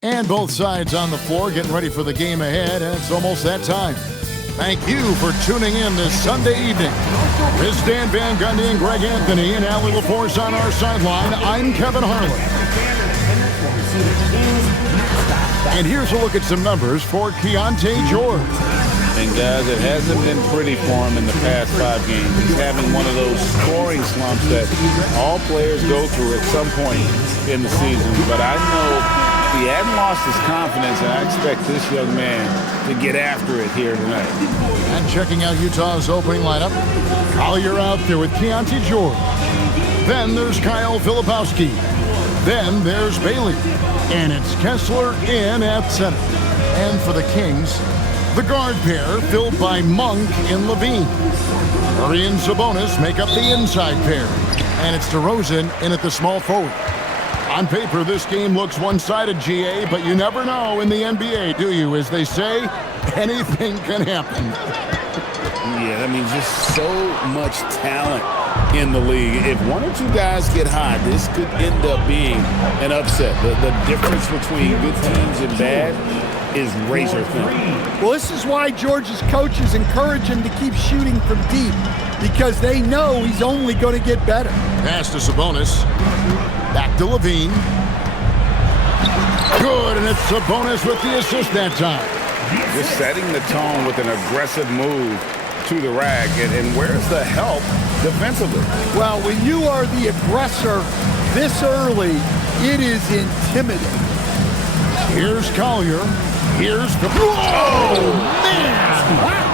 And both sides on the floor getting ready for the game ahead, and it's almost that time. Thank you for tuning in this Sunday evening. This is Dan Van Gundy and Greg Anthony and Allie LaForce on our sideline. I'm Kevin Harlan. And here's a look at some numbers for Keontae George. And guys, it hasn't been pretty for him in the past 5 games. He's having one of those scoring slumps that all players go through at some point in the season. But I know he hadn't lost his confidence, and I expect this young man to get after it here tonight. And checking out Utah's opening lineup, Collier out there with Keontae George. Then there's Kyle Filipowski. Then there's Bailey. And it's Kessler in at center. And for the Kings, the guard pair filled by Monk and Levine. Murray and Sabonis make up the inside pair. And it's DeRozan in at the small forward. On paper, this game looks one-sided, GA, but you never know in the NBA, do you? As they say, anything can happen. Yeah, I mean, just so much talent in the league. If one or two guys get hot, this could end up being an upset. The difference between good teams and bad is razor thin. Well, this is why George's coaches encourage him to keep shooting from deep, because they know he's only going to get better. Pass to Sabonis. Back to Levine. Good, and it's Sabonis with the assist that time. Just setting the tone with an aggressive move to the rack. And where's the help defensively? Well, when you are the aggressor this early, it is intimidating. Here's Collier. Here's the... Oh, man! Wow!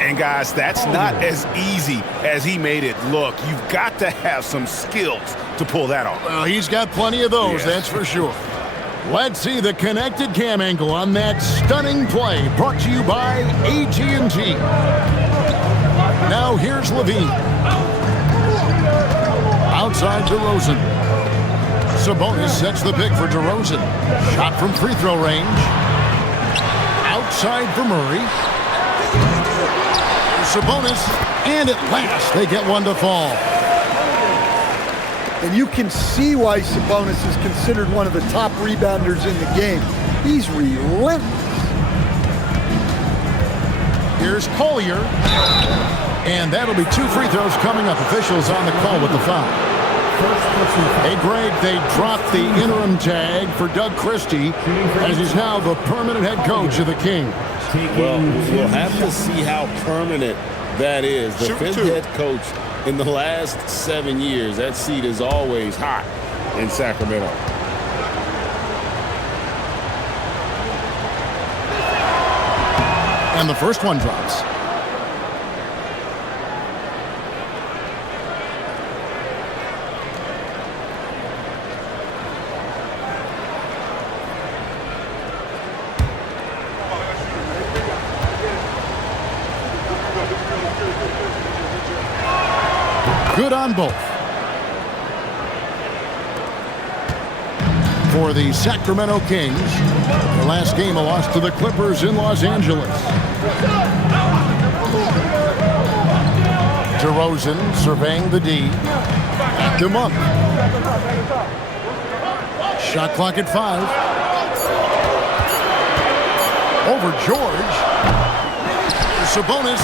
And guys, that's not as easy as he made it look. You've got to have some skills to pull that off. Well, he's got plenty of those, that's for sure. Let's see the connected cam angle on that stunning play, brought to you by AT&T. Now here's Levine. Outside DeRozan. Sabonis sets the pick for DeRozan. Shot from free throw range. Outside for Murray. Sabonis, and at last they get one to fall. And you can see why Sabonis is considered one of the top rebounders in the game. He's relentless. Here's Collier. And that'll be 2 free throws coming up. Officials on the call with the foul. Hey, Greg, they dropped the interim tag for Doug Christie, as he's now the permanent head coach of the Kings. Well, we'll have to see how permanent that is. The fifth head coach in the last 7 years. That seat is always hot in Sacramento. And the first one drops. Good on both. For the Sacramento Kings, the last game a loss to the Clippers in Los Angeles. DeRozan surveying the D. Back to Monk. Shot clock at 5. Over George. Sabonis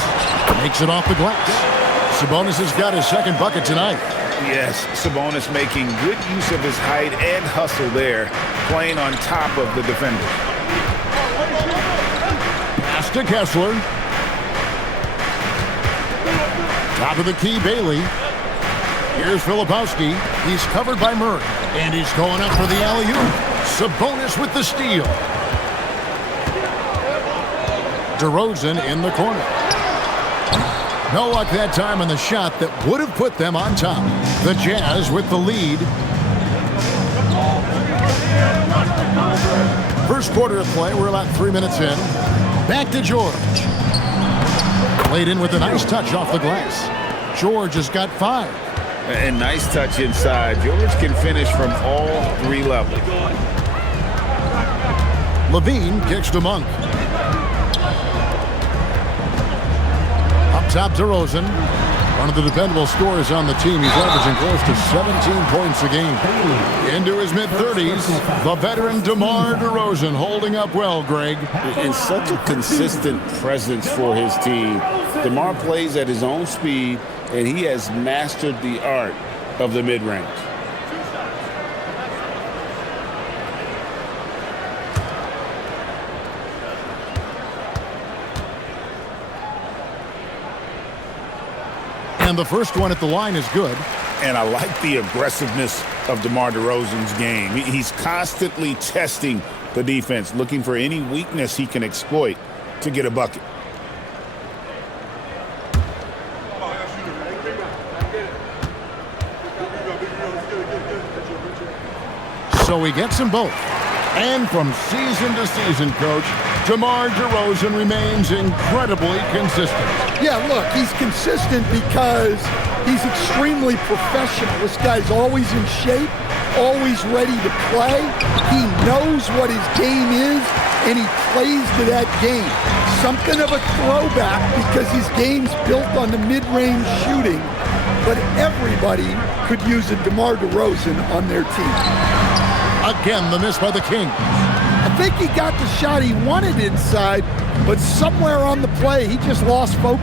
makes it off the glass. Sabonis has got his second bucket tonight. Yes, Sabonis making good use of his height and hustle there, playing on top of the defender. Pass to Kessler. Top of the key, Bailey. Here's Filipowski. He's covered by Murray, and he's going up for the alley-oop. Sabonis with the steal. DeRozan in the corner. No luck that time on the shot that would have put them on top. The Jazz with the lead. First quarter of play, we're about 3 minutes in. Back to George. Played in with a nice touch off the glass. George has got 5. And nice touch inside. George can finish from all 3 levels. Levine kicks to Monk. Up top DeRozan. One of the dependable scorers on the team. He's averaging close to 17 points a game. Into his mid-30s, the veteran DeMar DeRozan holding up well, Greg. And such a consistent presence for his team. DeMar plays at his own speed, and he has mastered the art of the mid-range. And the first one at the line is good. And I like the aggressiveness of DeMar DeRozan's game. He's constantly testing the defense, looking for any weakness he can exploit to get a bucket. So he gets them both. And from season to season, Coach, DeMar DeRozan remains incredibly consistent. Yeah, look, he's consistent because he's extremely professional. This guy's always in shape, always ready to play. He knows what his game is, and he plays to that game. Something of a throwback because his game's built on the mid-range shooting, but everybody could use a DeMar DeRozan on their team. Again, the miss by the Kings. I think he got the shot he wanted inside, but somewhere on the play, he just lost focus.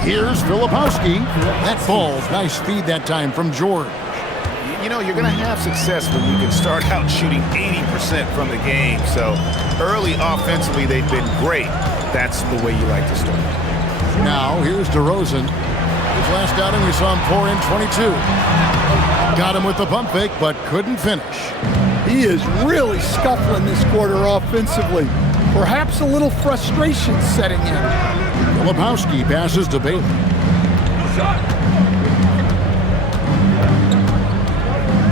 Here's Filipowski. That ball, nice feed that time from George. You know, you're going to have success when you can start out shooting 80% from the game. So early offensively, they've been great. That's the way you like to start. Now, here's DeRozan. His last outing, we saw him pour in 22. Got him with the pump fake, but couldn't finish. He is really scuffling this quarter offensively. Perhaps a little frustration setting in. Filipowski passes to Bailey.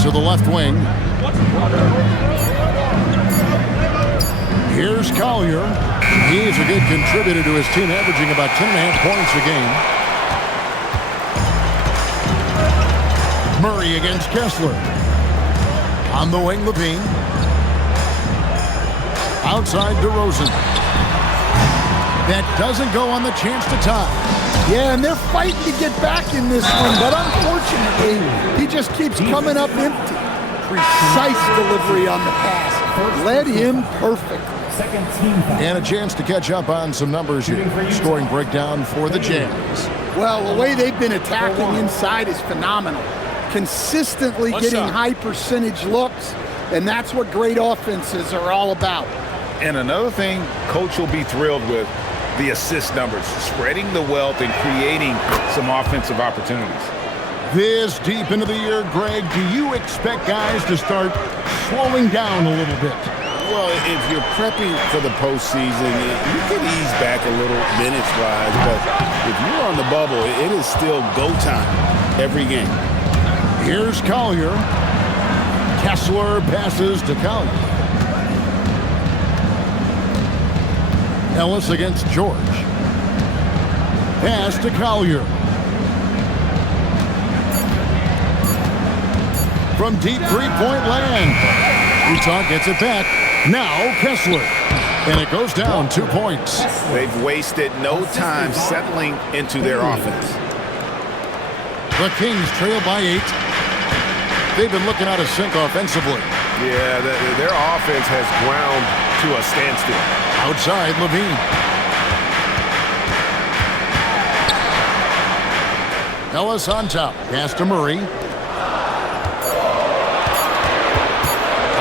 To the left wing. Here's Collier. He's a good contributor to his team, averaging about 10.5 points a game. Murray against Kessler. On the wing, Levine. Outside DeRozan. That doesn't go on the chance to tie. Yeah, and they're fighting to get back in this one, but unfortunately, he just keeps coming up empty. Precise delivery on the pass. Led him perfectly. And a chance to catch up on some numbers here. Scoring breakdown for the Jazz. Well, the way they've been attacking inside is phenomenal. Consistently getting high percentage looks, and that's what great offenses are all about. And another thing Coach will be thrilled with, the assist numbers, spreading the wealth and creating some offensive opportunities. This deep into the year, Greg, do you expect guys to start slowing down a little bit? Well, if you're prepping for the postseason, you can ease back a little minutes-wise, but if you're on the bubble, it is still go time every game. Here's Collier. Kessler passes to Collier. Ellis against George. Pass to Collier. From deep three-point land. Utah gets it back. Now Kessler. And it goes down 2 points. They've wasted no time settling into their offense. The Kings trail by 8. They've been looking out of sync offensively. Yeah, their offense has ground to a standstill. Outside, Levine. Ellis on top. Pass to Murray.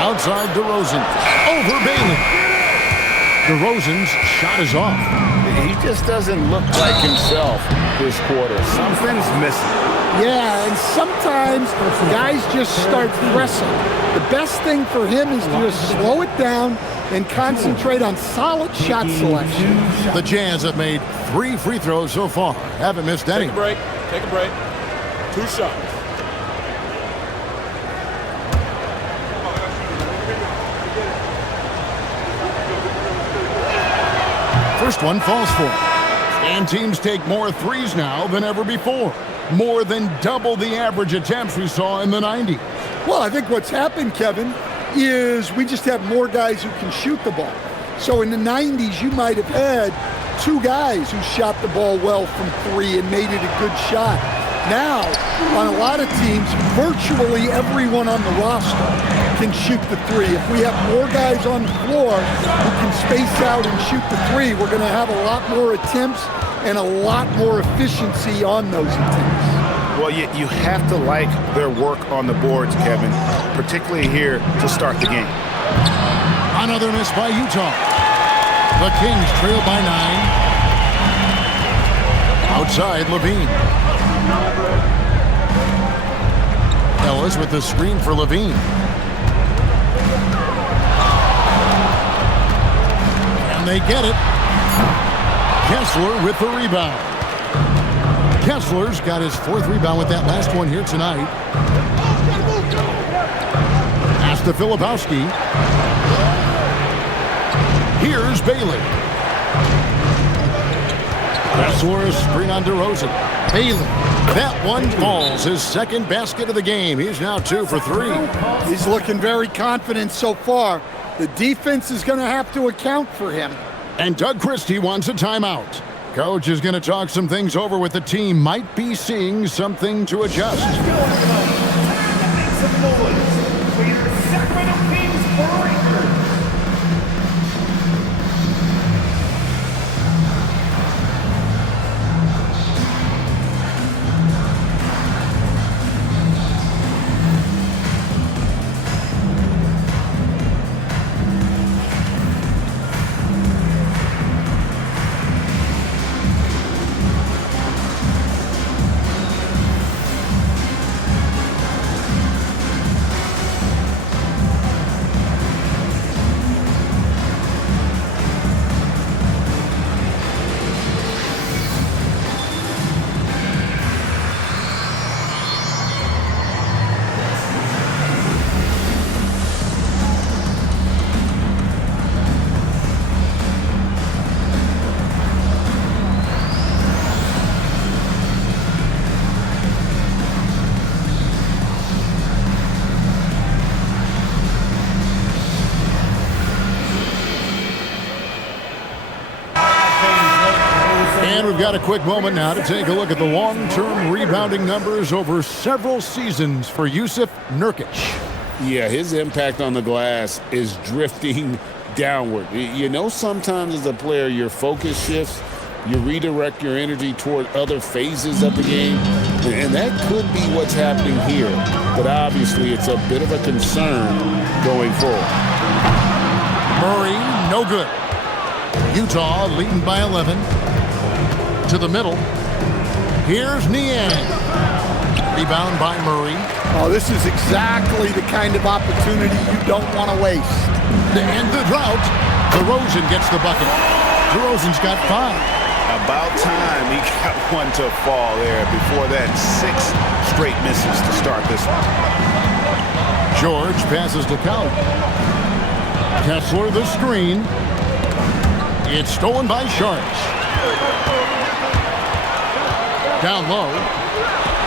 Outside DeRozan. Over Bailey. DeRozan's shot is off. He just doesn't look like himself this quarter. Something's missing. Yeah, and sometimes guys just start pressing. The best thing for him is to just slow it down and concentrate on solid shot selection. The Jazz have made 3 free throws so far. Haven't missed any. Take a break. Take a break. 2 shots. First one falls for it. And teams take more threes now than ever before. More than double the average attempts we saw in the 90s. Well, I think what's happened, Kevin, is we just have more guys who can shoot the ball. So in the 90s, you might have had 2 guys who shot the ball well from 3 and made it a good shot. Now, on a lot of teams, virtually everyone on the roster can shoot the three. If we have more guys on the floor who can space out and shoot the three, we're going to have a lot more attempts and a lot more efficiency on those attempts. Well, you have to like their work on the boards, Kevin, particularly here to start the game. Another miss by Utah. The Kings trail by 9. Outside, Levine. Ellis with the screen for Levine. And they get it. Kessler with the rebound. Kessler's got his 4th rebound with that last one here tonight. Pass to Filipowski. Here's Bailey. Kessler screen on DeRozan. Bailey. That one falls. His 2nd basket of the game. He's now 2 for 3. He's looking very confident so far. The defense is going to have to account for him. And Doug Christie wants a timeout. Coach is going to talk some things over with the team. Might be seeing something to adjust. And we've got a quick moment now to take a look at the long-term rebounding numbers over several seasons for Jusuf Nurkic. Yeah, his impact on the glass is drifting downward. You know, sometimes as a player, your focus shifts. You redirect your energy toward other phases of the game. And that could be what's happening here. But obviously, it's a bit of a concern going forward. Murray, no good. Utah leading by 11. To the middle. Here's Niang. Rebound by Murray. Oh, this is exactly the kind of opportunity you don't want to waste. To end the drought, DeRozan gets the bucket. DeRozan's got 5. About time he got one to fall there. Before that, 6 straight misses to start this one. George passes to Cowell. Kessler the screen. It's stolen by Sharks. Down low.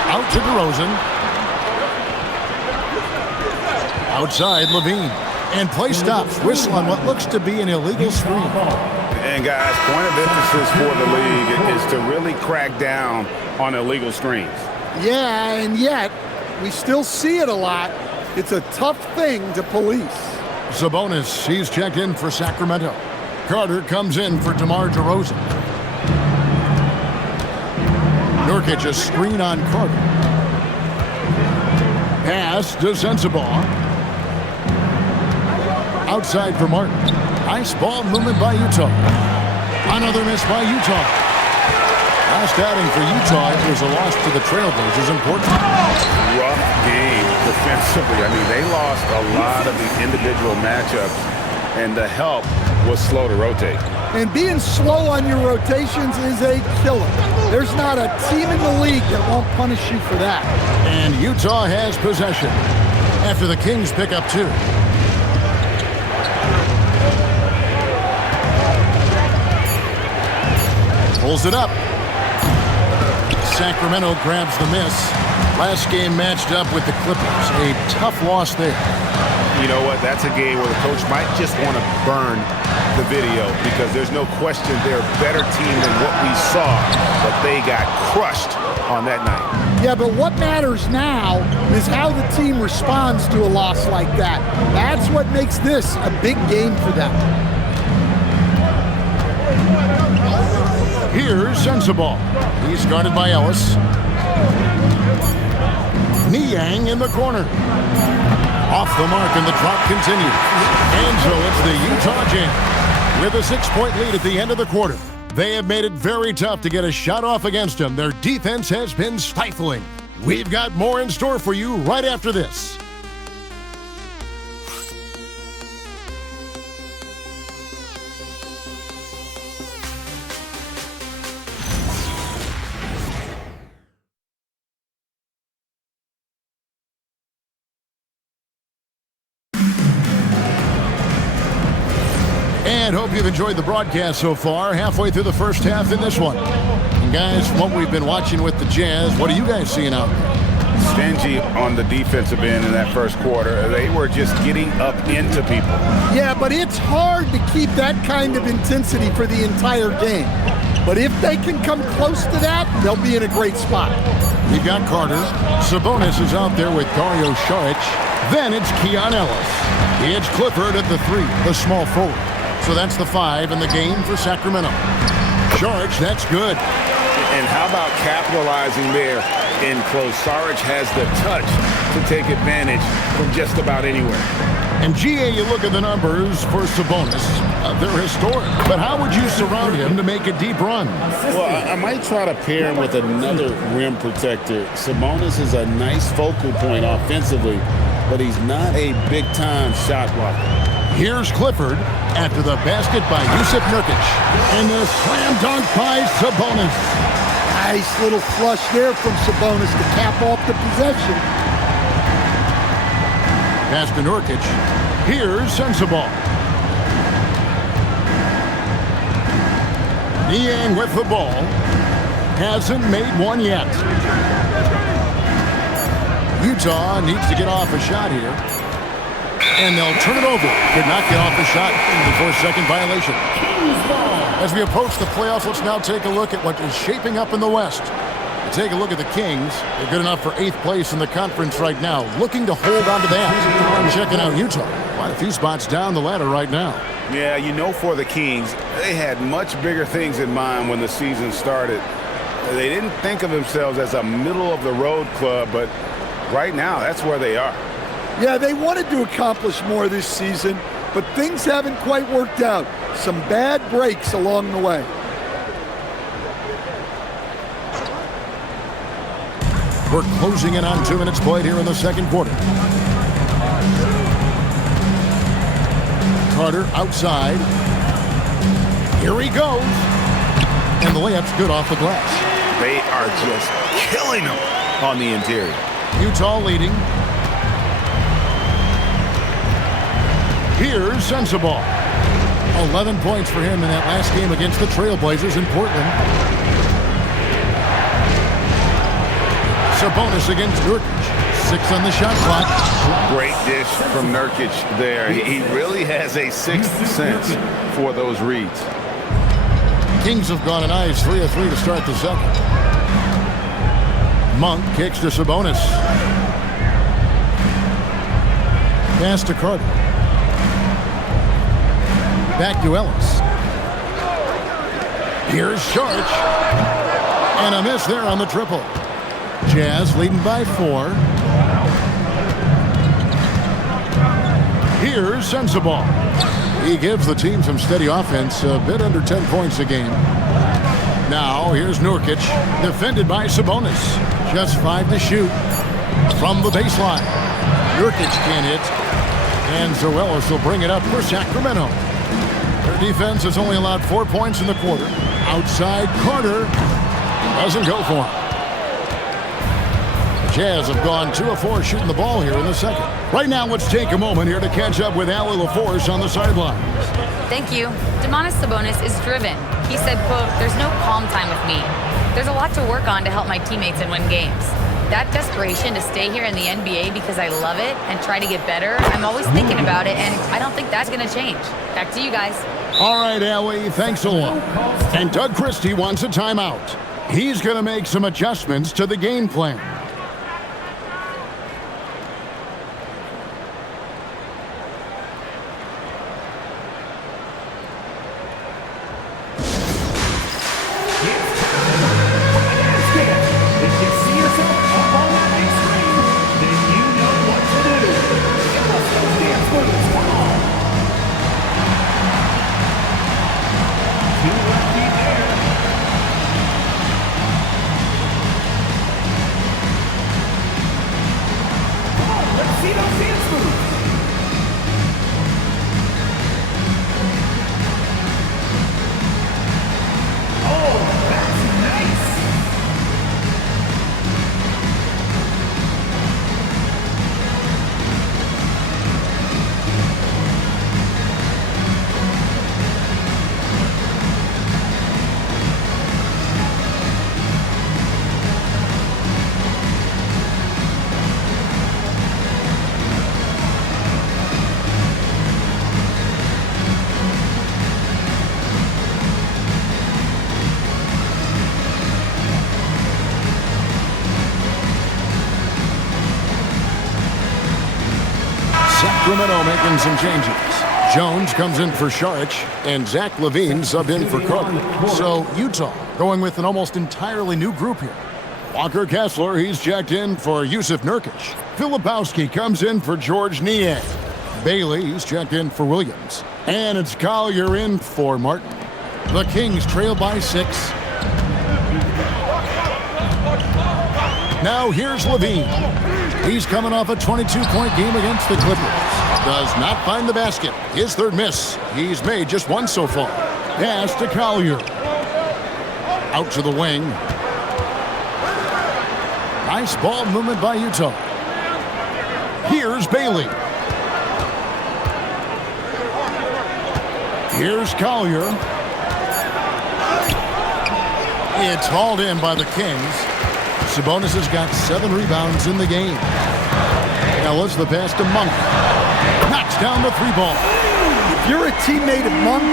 Out to DeRozan. Outside Levine. And play stops. Whistle on what looks to be an illegal screen. And guys, point of emphasis for the league is to really crack down on illegal screens. Yeah, and yet we still see it a lot. It's a tough thing to police. Sabonis, he's checked in for Sacramento. Carter comes in for DeMar DeRozan. Nurkic a screen on Carter. Pass to Sensabaugh. Outside for Martin. Nice ball movement by Utah. Another miss by Utah. Last outing for Utah, it was a loss to the Trailblazers. Important. Rough game defensively. I mean, they lost a lot of the individual matchups, and the help was slow to rotate. And being slow on your rotations is a killer. There's not a team in the league that won't punish you for that. And Utah has possession after the Kings pick up 2. Pulls it up. Sacramento grabs the miss. Last game matched up with the Clippers. A tough loss there. You know what? That's a game where the coach might just want to burn the video because there's no question they're a better team than what we saw, but they got crushed on that night. Yeah, but what matters now is how the team responds to a loss like that. That's what makes this a big game for them. Here's Sensabaugh. He's guarded by Ellis. Niang in the corner. Off the mark, and the drop continues. And so it's the Utah Jazz with a 6-point lead at the end of the quarter. They have made it very tough to get a shot off against them. Their defense has been stifling. We've got more in store for you right after this. And hope you've enjoyed the broadcast so far. Halfway through the first half in this one. And guys, what we've been watching with the Jazz, what are you guys seeing out there? Stingy on the defensive end in that first quarter. They were just getting up into people. Yeah, but it's hard to keep that kind of intensity for the entire game. But if they can come close to that, they'll be in a great spot. We've got Carter. Sabonis is out there with Dario Saric. Then it's Keon Ellis. It's Clifford at the 3, the small forward. So that's the 5 in the game for Sacramento. Saric, that's good. And how about capitalizing there in close? Saric has the touch to take advantage from just about anywhere. And GA, you look at the numbers for Sabonis. They're historic. But how would you surround him to make a deep run? Well, I might try to pair him with another rim protector. Sabonis is a nice focal point offensively, but he's not a big-time shot blocker. Here's Clifford after the basket by Jusuf Nurkic. And the slam dunk by Sabonis. Nice little flush there from Sabonis to cap off the possession. Pass to Nurkic. Here's Sensabaugh. Niang with the ball. Hasn't made one yet. Utah needs to get off a shot here. And they'll turn it over. Could not get off the shot before second violation. As we approach the playoffs, let's now take a look at what is shaping up in the West. To take a look at the Kings, they're good enough for 8th place in the conference right now, looking to hold on to that. Checking out Utah. Quite a few spots down the ladder right now. Yeah, you know, for the Kings, they had much bigger things in mind when the season started. They didn't think of themselves as a middle-of-the-road club, but right now, that's where they are. Yeah, they wanted to accomplish more this season, but things haven't quite worked out. Some bad breaks along the way. We're closing in on 2 minutes played here in the second quarter. Carter outside. Here he goes. And the layup's good off the glass. They are just killing them on the interior. Utah leading. Here's Sensabaugh. 11 points for him in that last game against the Trailblazers in Portland. Sabonis against Nurkic. 6 on the shot clock. Great dish from Nurkic there. He really has a sixth sense for those reads. Kings have gone a nice 3 of 3 to start the second. Monk kicks to Sabonis. Pass to Carter. Back to Ellis. Here's Saric. And a miss there on the triple. Jazz leading by 4. Here's Sensabaugh. He gives the team some steady offense, a bit under 10 points a game. Now here's Nurkic, defended by Sabonis. Just 5 to shoot from the baseline. Nurkic can't hit. And so Ellis will bring it up for Sacramento. Their defense has only allowed 4 points in the quarter. Outside, Carter doesn't go for him. The Jazz have gone 2 of 4 shooting the ball here in the second. Right now, let's take a moment here to catch up with Allie LaForce on the sideline. Thank you. Domantas Sabonis is driven. He said, quote, "There's no calm time with me. There's a lot to work on to help my teammates and win games. That desperation to stay here in the NBA because I love it and try to get better, I'm always thinking about it, and I don't think that's going to change." Back to you guys. All right, Allie, thanks a lot. And Doug Christie wants a timeout. He's going to make some adjustments to the game plan. Sacramento making some changes. Jones comes in for Saric, and Zach LaVine subbed in for Carter. So Utah going with an almost entirely new group here. Walker Kessler, he's checked in for Yusuf Nurkic. Filipowski comes in for George Niang. Bailey, he's checked in for Williams. And it's Collier in for Martin. The Kings trail by 6. Now here's LaVine. He's coming off a 22-point game against the Clippers. Does not find the basket. His third miss. He's made just one so far. Pass to Collier. Out to the wing. Nice ball movement by Utah. Here's Bailey. Here's Collier. It's hauled in by the Kings. Sabonis has got 7 rebounds in the game. Ellis the pass to Monk. Knocks down the 3-ball. If you're a teammate of Monk's,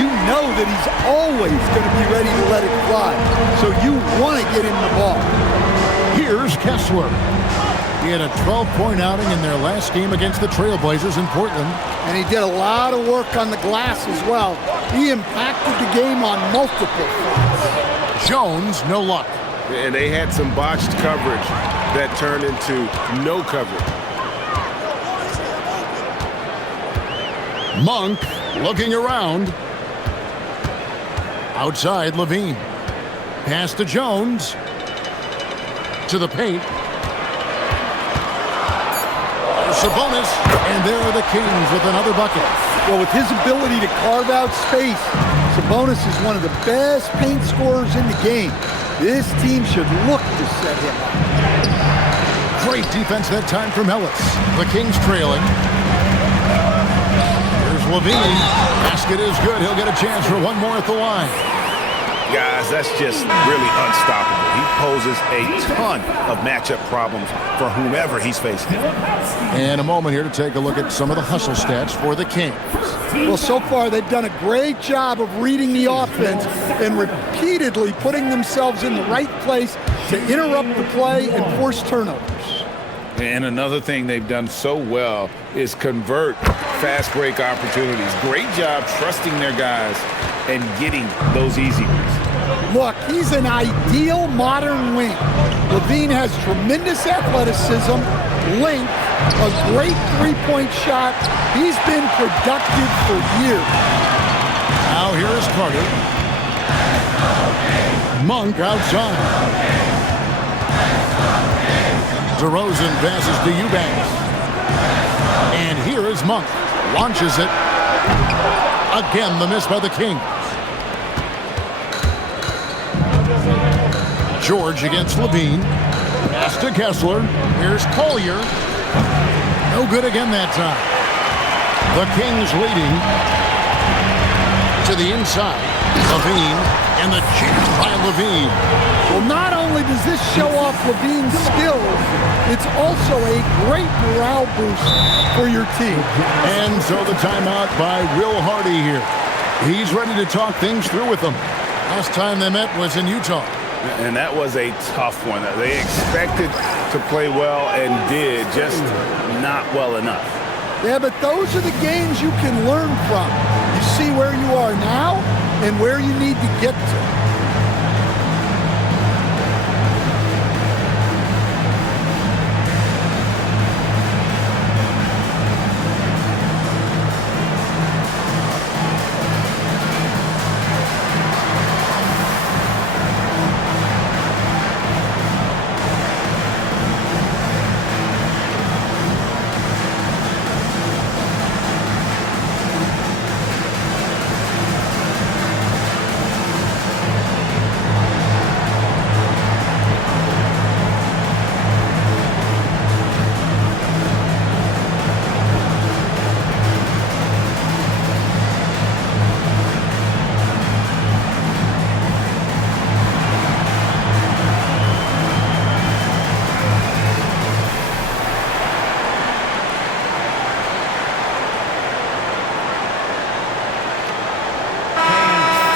you know that he's always going to be ready to let it fly. So you want to get him the ball. Here's Kessler. He had a 12-point outing in their last game against the Trailblazers in Portland. And he did a lot of work on the glass as well. He impacted the game on multiple fronts. Jones, no luck. And they had some botched coverage that turned into no coverage. Monk looking around. Outside, LaVine. Pass to Jones. To the paint. Sabonis. And there are the Kings with another bucket. Well, with his ability to carve out space, Sabonis is one of the best paint scorers in the game. This team should look to set him up. Great defense that time from Ellis. The Kings trailing. Here's LaVine. Basket is good. He'll get a chance for one more at the line. Guys, that's just really unstoppable. He poses a ton of matchup problems for whomever he's facing. And a moment here to take a look at some of the hustle stats for the Kings. Well, so far they've done a great job of reading the offense and repeatedly putting themselves in the right place to interrupt the play and force turnovers. And another thing they've done so well is convert fast break opportunities. Great job trusting their guys and getting those easy ones. Look, he's an ideal modern wing. LaVine has tremendous athleticism, length, a great three-point shot. He's been productive for years. Now here is Carter. Monk outside. DeRozan passes to Eubanks. And here is Monk. Launches it. Again, the miss by the Kings. George against LaVine. Pass to Kessler. Here's Collier. No good again that time. The Kings leading to the inside. LaVine and the chip by LaVine. Well, not only does this show off LaVine's skills, it's also a great morale boost for your team. And so the timeout by Will Hardy here. He's ready to talk things through with them. Last time they met was in Utah. And that was a tough one. They expected to play well and did, just not well enough. Yeah, but those are the games you can learn from. You see where you are now and where you need to get to.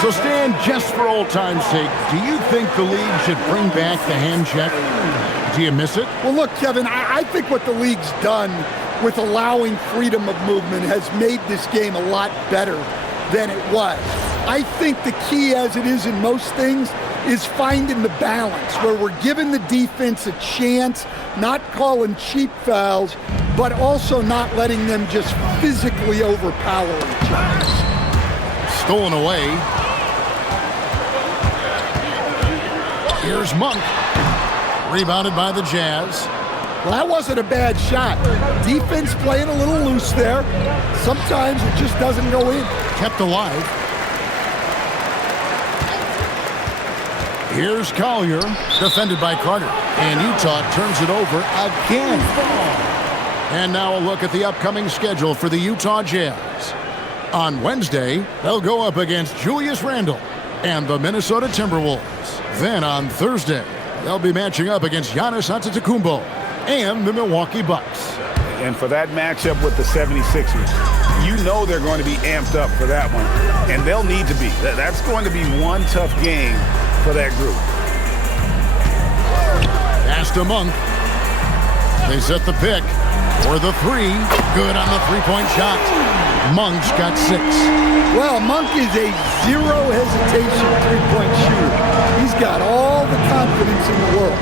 So Stan, just for old time's sake, do you think the league should bring back the hand check? Do you miss it? Well, look, Kevin, I think what the league's done with allowing freedom of movement has made this game a lot better than it was. I think the key, as it is in most things, is finding the balance where we're giving the defense a chance, not calling cheap fouls, but also not letting them just physically overpower each other. Stolen away. Here's Monk. Rebounded by the Jazz. Well, that wasn't a bad shot. Defense playing a little loose there. Sometimes it just doesn't go in. Kept alive. Here's Collier, defended by Carter. And Utah turns it over again. And now a look at the upcoming schedule for the Utah Jazz. On Wednesday, they'll go up against Julius Randle and the Minnesota Timberwolves. Then on Thursday, they'll be matching up against Giannis Antetokounmpo and the Milwaukee Bucks. And for that matchup with the 76ers, you know they're going to be amped up for that one. And they'll need to be. That's going to be one tough game for that group. Pass to Monk. They set the pick for the three. Good on the three-point shot. Monk's got 6. Well, Monk is a zero hesitation three-point shooter. He's got all the confidence in the world.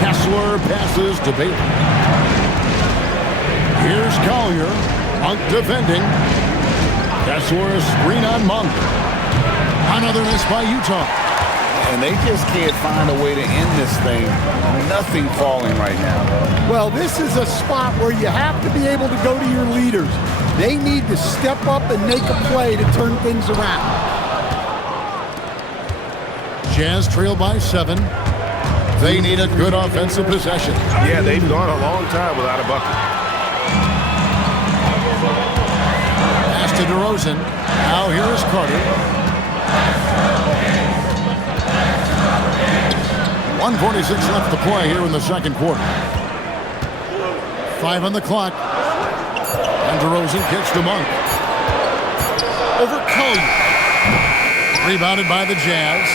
Kessler passes to Bailey. Here's Collier. Monk defending. Kessler a screen on Monk. Another miss by Utah. And they just can't find a way to end this thing. Nothing falling right now. Well, this is a spot where you have to be able to go to your leaders. They need to step up and make a play to turn things around. Jazz trail by 7. They need a good offensive possession. Yeah, they've gone a long time without a bucket. Pass to DeRozan. Now here is Carter. 1:46 left to play here in the second quarter. 5 on the clock. And DeRozan kicks to Monk. Over Collier. Rebounded by the Jazz.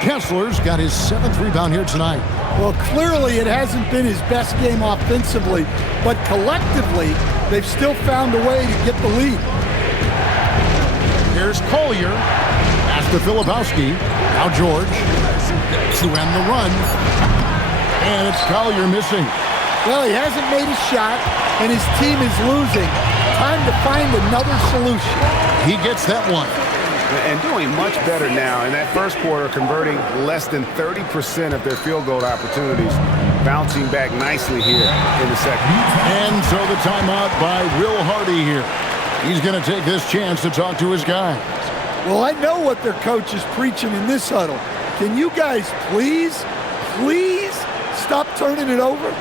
Kessler's got his 7th rebound here tonight. Well, clearly it hasn't been his best game offensively, but collectively, they've still found a way to get the lead. Here's Collier. Pass to Filipowski. Now George. To end the run. And it's Collier missing. Well, he hasn't made a shot, and his team is losing. Time to find another solution. He gets that one. And doing much better now in that first quarter, converting less than 30% of their field goal opportunities, bouncing back nicely here in the second. And so the timeout by Will Hardy here. He's going to take this chance to talk to his guys. Well, I know what their coach is preaching in this huddle. Can you guys please stop turning it over?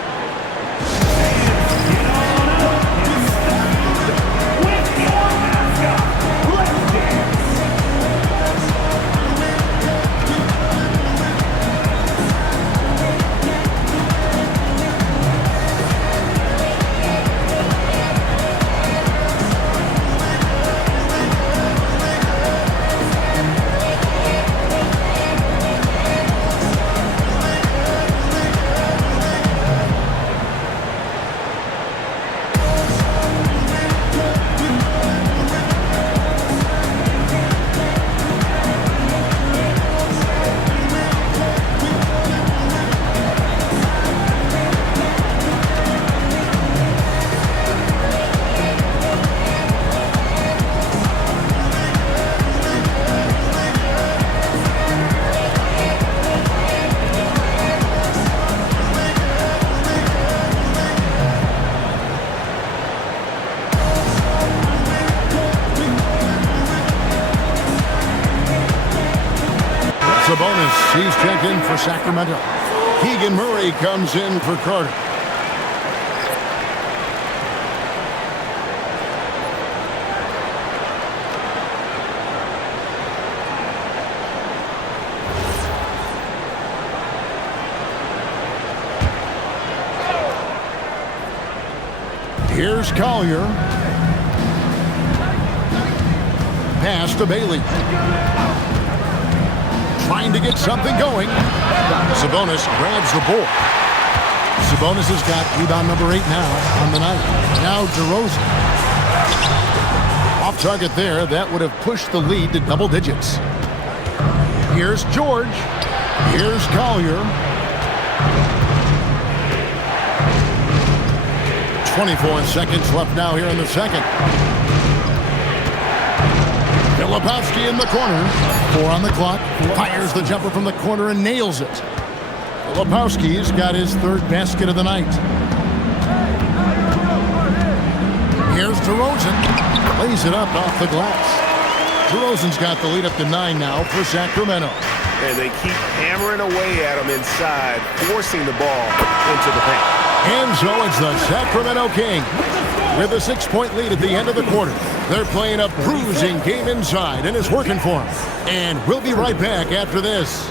Sabonis, he's checked in for Sacramento. Keegan Murray comes in for Carter. Here's Collier. Pass to Bailey. Trying to get something going. Sabonis grabs the ball. Sabonis has got rebound number 8 now on the night. Now DeRozan. Off target there. That would have pushed the lead to double digits. Here's George. Here's Collier. 24 seconds left now here in the second. Filipowski in the corner. 4 on the clock. Fires the jumper from the corner and nails it. Filipowski's got his 3rd basket of the night. Here's DeRozan. Lays it up off the glass. DeRozan's got the lead up to 9 now for Sacramento. And they keep hammering away at him inside, forcing the ball into the paint. And so it's the Sacramento Kings with a 6-point lead at the end of the quarter. They're playing a bruising game inside, and it's working for them. And we'll be right back after this.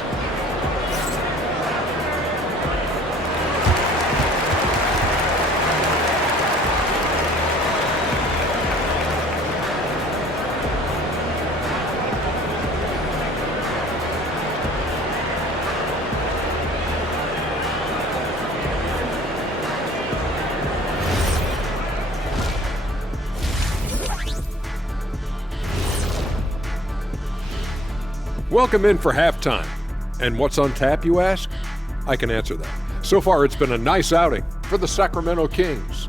Welcome in for halftime. And what's on tap, you ask? I can answer that. So far, it's been a nice outing for the Sacramento Kings.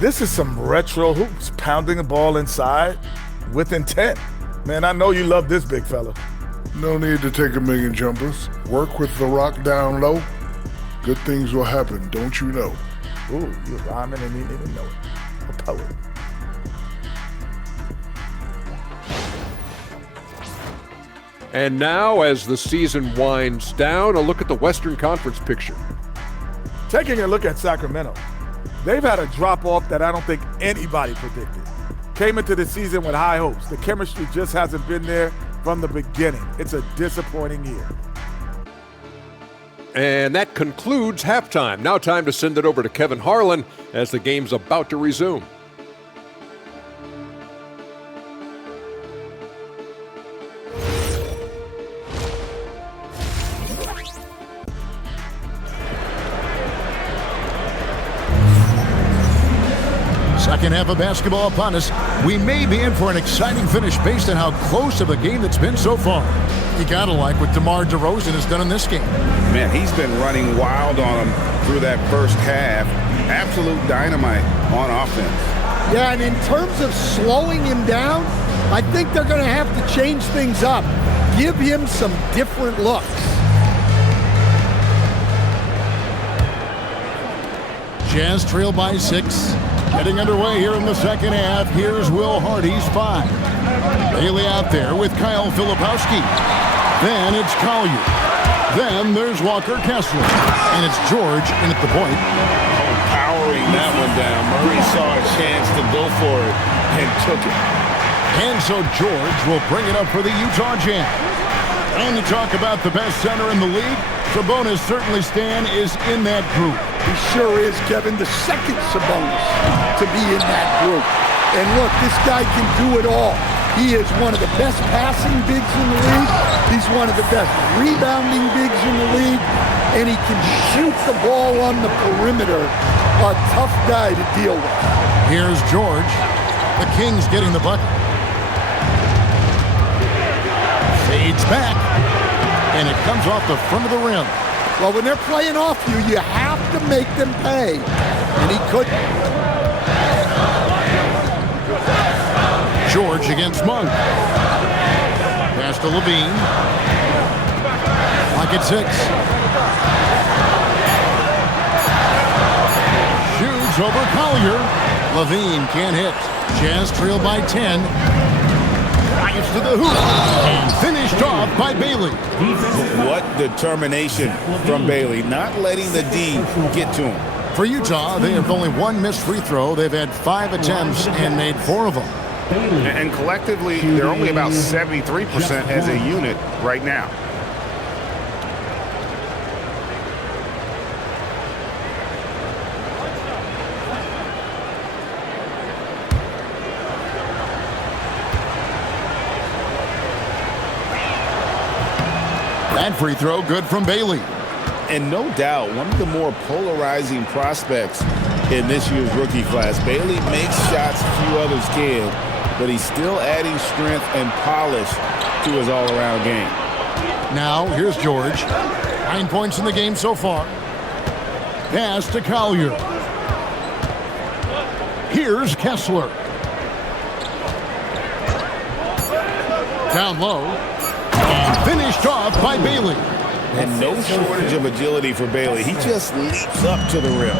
This is some retro hoops, pounding the ball inside with intent. Man, I know you love this big fella. No need to take a million jumpers. Work with the rock down low. Good things will happen, don't you know? Ooh, you're rhyming and you didn't even know it. A poet. And now, as the season winds down, a look at the Western Conference picture. Taking a look at Sacramento, they've had a drop-off that I don't think anybody predicted. Came into the season with high hopes. The chemistry just hasn't been there from the beginning. It's a disappointing year. And that concludes halftime. Now time to send it over to Kevin Harlan as the game's about to resume. Second half of basketball upon us. We may be in for an exciting finish based on how close of a game that's been so far. You gotta like what DeMar DeRozan has done in this game. Man, he's been running wild on him through that first half. Absolute dynamite on offense. Yeah, and in terms of slowing him down, I think they're going to have to change things up. Give him some different looks. Jazz trail by 6. Getting underway here in the second half. Here's Will Hardy's 5. Bailey out there with Kyle Filipowski. Then it's Collier. Then there's Walker Kessler. And it's George in at the point. Powering that one down. Murray saw a chance to go for it and took it. And so George will bring it up for the Utah Jazz. And you talk about the best center in the league, Sabonis certainly, Stan, is in that group. He sure is, Kevin, the second Sabonis to be in that group. And look, this guy can do it all. He is one of the best passing bigs in the league. He's one of the best rebounding bigs in the league. And he can shoot the ball on the perimeter. A tough guy to deal with. Here's George. The Kings getting the bucket. Fades back. And it comes off the front of the rim. Well, when they're playing off you, you have to make them pay. And he couldn't. George against Monk. Pass to Levine. Like at 6. Shoots over Collier. Levine can't hit. Jazz trail by 10. drives to the hoop and finished off by Bailey. What determination from Bailey, not letting the D get to him. For Utah, they have only one missed free throw. They've had 5 attempts and made 4 of them. And collectively, they're only about 73% as a unit right now. That free throw good from Bailey. And no doubt, one of the more polarizing prospects in this year's rookie class. Bailey makes shots few others can, but he's still adding strength and polish to his all-around game. Now, here's George. 9 points in the game so far. Pass to Collier. Here's Kessler. Down low. And finished off by Bailey. And no shortage of agility for Bailey. He just leaps up to the rim.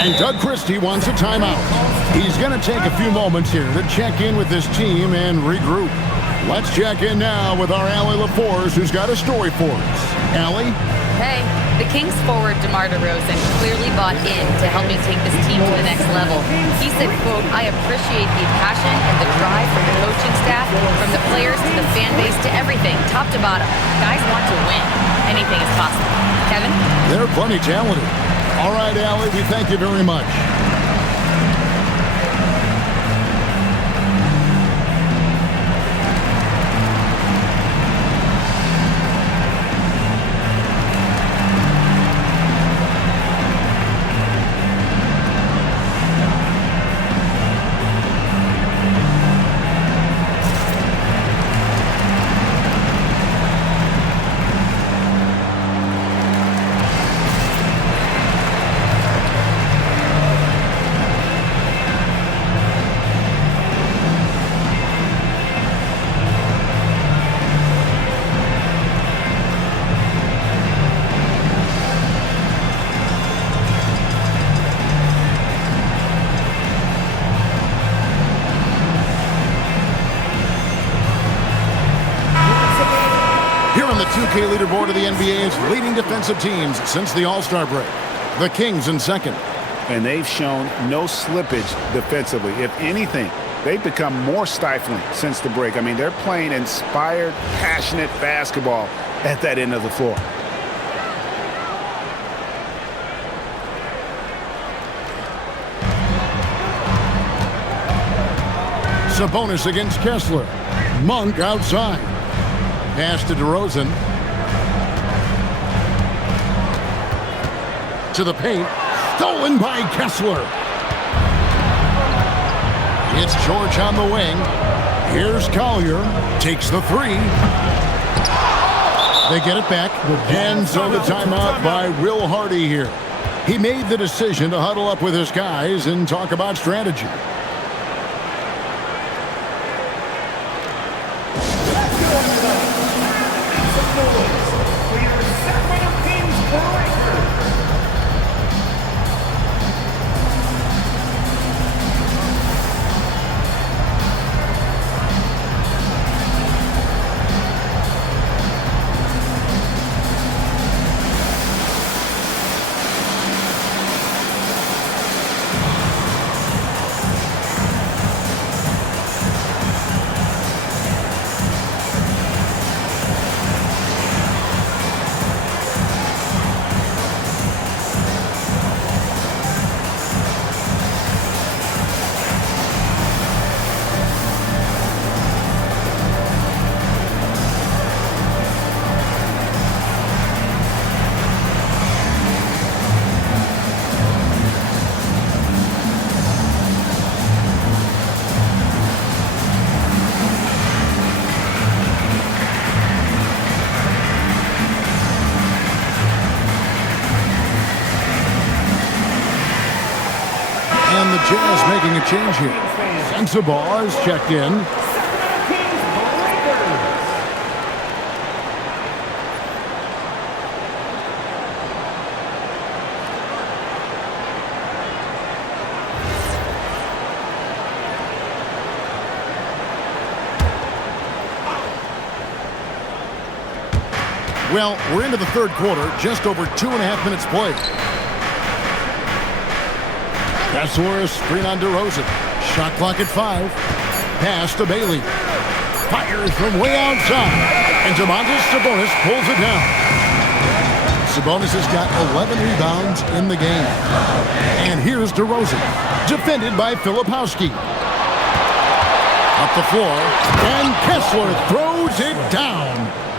And Doug Christie wants a timeout. He's going to take a few moments here to check in with his team and regroup. Let's check in now with our Allie LaForce, who's got a story for us. Allie? Hey, the Kings forward DeMar DeRozan clearly bought in to help me take this team to the next level. He said, quote, "I appreciate the passion and the drive from the coaching staff, from the players to the fan base to everything, top to bottom. Guys want to win. Anything is possible." Kevin? They're plenty talented. All right, Allie, we thank you very much. The 2K leaderboard of the NBA's leading defensive teams since the All-Star break. The Kings in second. And they've shown no slippage defensively. If anything, they've become more stifling since the break. I mean, they're playing inspired, passionate basketball at that end of the floor. Sabonis against Kessler. Monk outside. Pass to DeRozan. To the paint. Stolen by Kessler. It's George on the wing. Here's Collier. Takes the three. They get it back. And so the timeout by Will Hardy here. He made the decision to huddle up with his guys and talk about strategy. And the Jazz making a change here. Sensabaugh is checked in. Well, we're into the third quarter, just over 2.5 minutes played. Kessler, screen on DeRozan. Shot clock at 5. Pass to Bailey. Fires from way outside. And Domantas Sabonis pulls it down. Sabonis has got 11 rebounds in the game. And here's DeRozan, defended by Filipowski. Up the floor, and Kessler throws it down.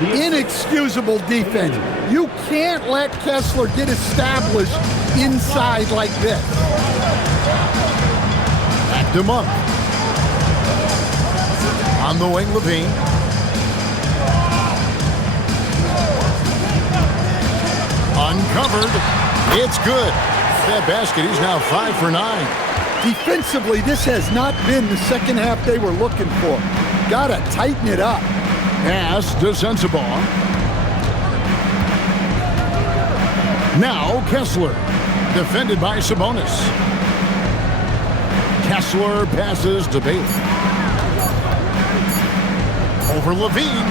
Inexcusable defense. You can't let Kessler get established inside like this. Back to Monk. On the wing, Levine. Uncovered. It's good. That basket, he's now 5 for 9. Defensively, this has not been the second half they were looking for. Gotta tighten it up. Pass to Sensabaugh. Now Kessler, defended by Sabonis. Kessler passes to Bailey. Over Levine.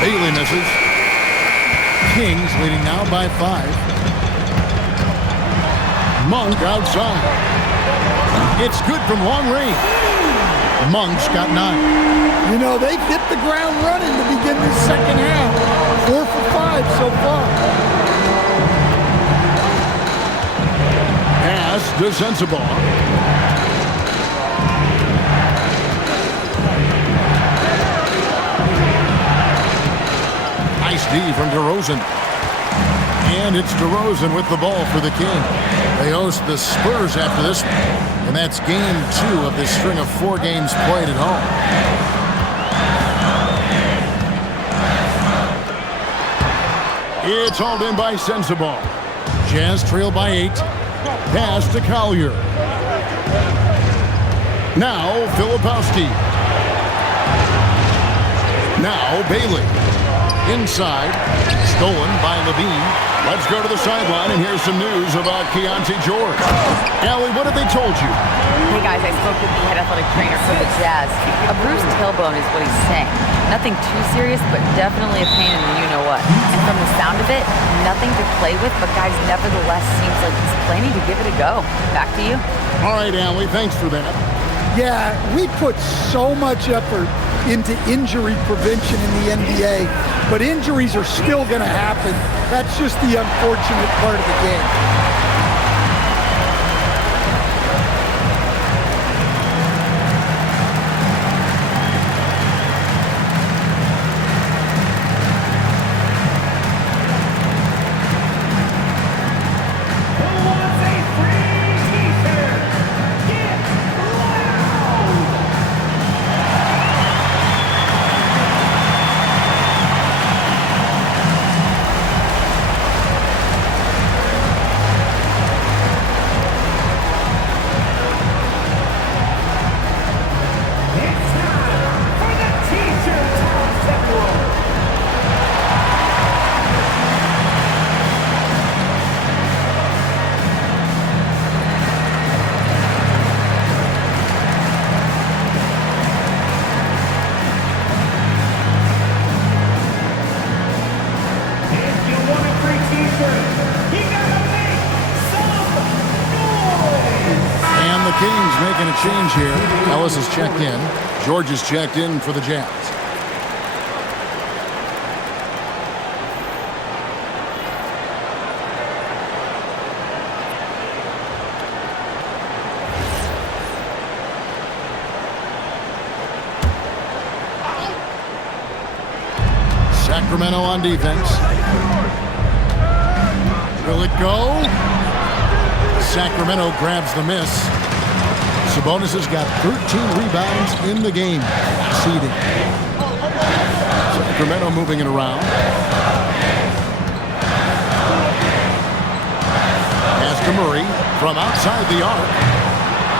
Bailey misses. Kings leading now by 5. Monk outside. It's good from long range. Monk's got 9. You know, they've hit the ground running to begin this second half. 4 for 5 so far. Pass to Sensabaugh. Nice D from DeRozan. And it's DeRozan with the ball for the King. They host the Spurs after this one. And that's game 2 of this string of 4 games played at home. It's hauled in by Sensabaugh. Jazz trail by 8. Pass to Collier. Now Filipowski. Now Bailey. Inside. Stolen by Levine. Let's go to the sideline, and here's some news about Keontae George. Allie, what have they told you? Hey guys, I spoke with the head athletic trainer for the Jazz. A bruised tailbone is what he's saying. Nothing too serious, but definitely a pain in the you-know-what. And from the sound of it, nothing to play with, but guys, nevertheless, seems like he's planning to give it a go. Back to you. All right, Allie, thanks for that. Yeah, we put so much effort into injury prevention in the NBA, but injuries are still going to happen. That's just the unfortunate part of the game. Making a change here. Ellis is checked in. George is checked in for the Jazz. Sacramento on defense. Will it go? Sacramento grabs the miss. Sabonis has got 13 rebounds in the game. Seeding. Sacramento moving it around. Pass to Murray from outside the arc.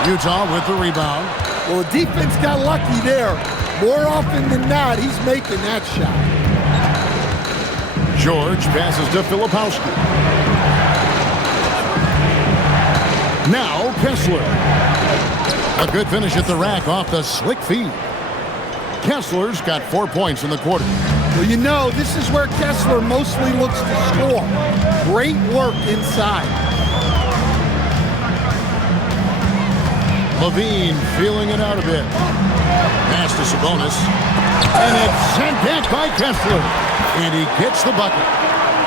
Utah with the rebound. Well, the defense got lucky there. More often than not, he's making that shot. George passes to Filipowski. Now Kessler. A good finish at the rack off the slick feed. Kessler's got 4 points in the quarter. Well, you know, this is where Kessler mostly looks to score. Great work inside. Levine feeling it out a bit. Pass to Sabonis. And it's sent back by Kessler. And he gets the bucket.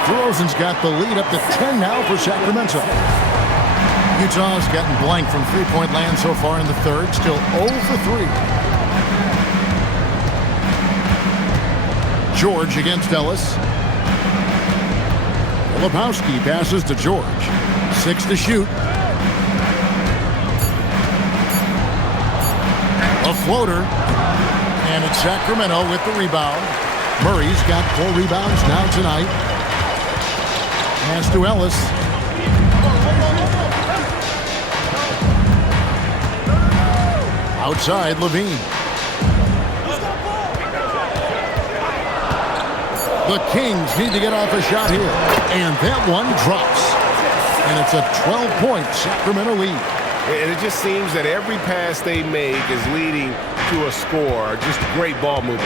DeRozan's got the lead up to 10 now for Sacramento. Utah's gotten blank from three-point land so far in the third. Still 0 for 3. George against Ellis. Filipowski passes to George. 6 to shoot. A floater. And it's Sacramento with the rebound. Murray's got 4 rebounds now tonight. Pass to Ellis. Outside, Levine. The Kings need to get off a shot here. And that one drops. And it's a 12-point Sacramento lead. And it just seems that every pass they make is leading to a score. Just great ball movement.